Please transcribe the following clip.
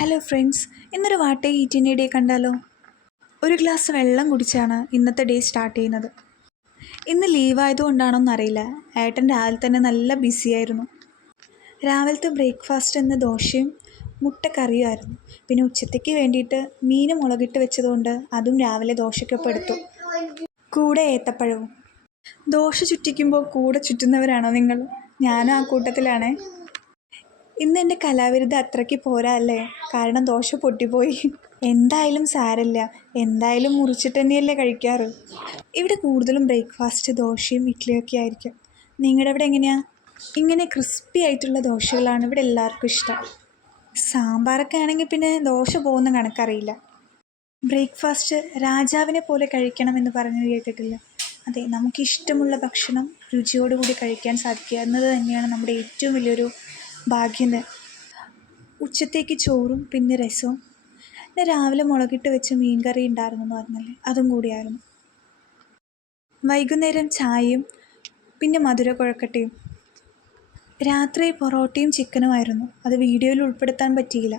Hello friends, ഇന്നൊരു വാട്ടേ ഈറ്റിൻ്റെ day കണ്ടാലോ? ഒരു ഗ്ലാസ് വെള്ളം കുടിച്ചാണ് ഇന്നത്തെ ഡേ സ്റ്റാർട്ട് ചെയ്യുന്നത്. ഇന്ന് ലീവായതുകൊണ്ടാണോന്നറിയില്ല, ഏട്ടൻ രാവിലെ തന്നെ നല്ല ബിസിയായിരുന്നു. രാവിലത്തെ ബ്രേക്ക്ഫാസ്റ്റ് എന്ന് ദോശയും മുട്ടക്കറിയുമായിരുന്നു. പിന്നെ ഉച്ചത്തേക്ക് വേണ്ടിയിട്ട് മീൻ മുളകിട്ട് വെച്ചതുകൊണ്ട് അതും രാവിലെ ദോശയ്ക്കൊപ്പം എടുത്തു. കൂടെ ഏത്തപ്പഴവും. ദോശ ചുറ്റിക്കുമ്പോൾ കൂടെ ചുറ്റുന്നവരാണോ നിങ്ങൾ? ഞാനും ആ കൂട്ടത്തിലാണേ. ഇന്ന് എൻ്റെ കലാവിരുദ്ധ അത്രയ്ക്ക് പോരാ അല്ലേ? കാരണം ദോശ പൊട്ടിപ്പോയി. എന്തായാലും സാരമില്ല, എന്തായാലും മുറിച്ചിട്ട് തന്നെയല്ലേ കഴിക്കാറ്. ഇവിടെ കൂടുതലും ബ്രേക്ക്ഫാസ്റ്റ് ദോശയും ഇഡ്ഡലിയൊക്കെ ആയിരിക്കും. നിങ്ങളുടെ ഇവിടെ എങ്ങനെയാ? ഇങ്ങനെ ക്രിസ്പി ആയിട്ടുള്ള ദോശകളാണ് ഇവിടെ എല്ലാവർക്കും ഇഷ്ടം. സാമ്പാറൊക്കെ ആണെങ്കിൽ പിന്നെ ദോശ പോകുന്ന കണക്കറിയില്ല. ബ്രേക്ക്ഫാസ്റ്റ് രാജാവിനെ പോലെ കഴിക്കണമെന്ന് പറഞ്ഞു കേട്ടിട്ടില്ല. അതെ, നമുക്കിഷ്ടമുള്ള ഭക്ഷണം രുചിയോടുകൂടി കഴിക്കാൻ സാധിക്കുക എന്നത് തന്നെയാണ് നമ്മുടെ ഏറ്റവും വലിയൊരു ഭാഗ്യം. ഉച്ചത്തേക്ക് ചോറും പിന്നെ രസവും, പിന്നെ രാവിലെ മുളകിട്ട് വെച്ച മീൻ കറി ഉണ്ടായിരുന്നെന്ന് പറഞ്ഞല്ലേ, അതും കൂടിയായിരുന്നു. വൈകുന്നേരം ചായയും പിന്നെ മധുര കുഴക്കട്ടയും. രാത്രി പൊറോട്ടയും ചിക്കനുമായിരുന്നു. അത് വീഡിയോയിൽ ഉൾപ്പെടുത്താൻ പറ്റിയില്ല.